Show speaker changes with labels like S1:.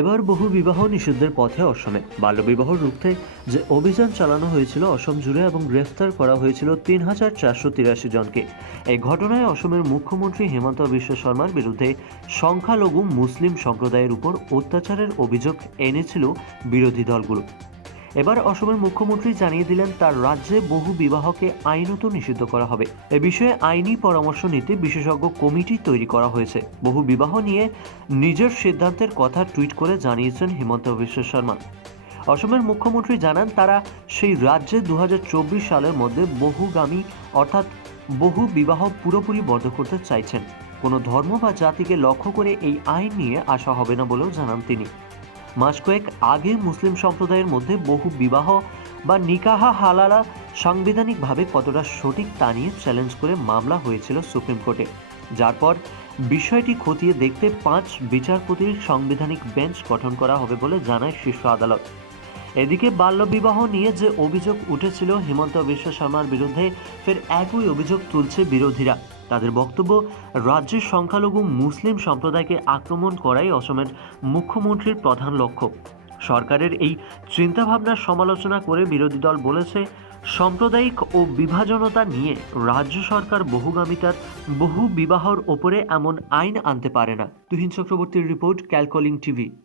S1: এবার বহু বিবাহ নিষিদ্ধের পথে অসমে। বাল্যবিবাহ রুখতে যে অভিযান চালানো হয়েছিল, অসম জুড়ে এবং গ্রেফতার করা হয়েছিল তিন হাজার চারশো তিরাশি জনকে। এই ঘটনায় অসমের মুখ্যমন্ত্রী হেমন্ত বিশ্ব শর্মার বিরুদ্ধে সংখ্যালঘু মুসলিম সম্প্রদায়ের উপর অত্যাচারের অভিযোগ এনেছিল বিরোধী দলগুলো। এবার অসমের মুখ্যমন্ত্রী জানিয়ে দিলেন, তার রাজ্যে বহু বিবাহকে আইনত নিষিদ্ধ করা হবে। এ বিষয়ে আইনি পরামর্শ নিতে বিশেষজ্ঞ কমিটি তৈরি করা হয়েছে। বহু বিবাহ নিয়ে নিজের সিদ্ধান্তের কথা টুইট করে জানিয়েছেন হিমন্ত বিশ্ব শর্মা। অসমের মুখ্যমন্ত্রী জানান, তারা সেই রাজ্যে দু হাজার চব্বিশ সালের মধ্যে বহুগামী, অর্থাৎ বহু বিবাহ পুরোপুরি বন্ধ করতে চাইছেন। কোনো ধর্ম বা জাতিকে লক্ষ্য করে এই আইন নিয়ে আসা হবে না বলেও জানান তিনি। মাস কয়েক আগে মুসলিম সম্প্রদায়ের মধ্যে বহু বিবাহ বা নিকাহা হালালা সাংবিধানিকভাবে কতটা সঠিক তা নিয়ে চ্যালেঞ্জ করে মামলা হয়েছিল সুপ্রিম কোর্টে। যার পর বিষয়টি খতিয়ে দেখতে পাঁচ বিচারপতির সাংবিধানিক বেঞ্চ গঠন করা হবে বলে জানায় শীর্ষ আদালত। এদিকে বাল্যবিবাহ নিয়ে যে অভিযোগ উঠেছিল, হিমন্ত বিশ্ব শর্মার বিরুদ্ধে ফের একই অভিযোগ তুলছে বিরোধীরা। তাদের বক্তব্য, রাজ্যের সংখ্যালঘু মুসলিম সম্প্রদায়কে আক্রমণ করাই অসমের মুখ্যমন্ত্রীর প্রধান লক্ষ্য। সরকারের এই চিন্তাভাবনার সমালোচনা করে বিরোধী দল বলেছে, সাম্প্রদায়িক ও বিভাজনতা নিয়ে রাজ্য সরকার বহুগামিতার বহু বিবাহর ওপরে এমন আইন আনতে পারে না। তুহিন চক্রবর্তীর রিপোর্ট ক্যালকলিং টিভি।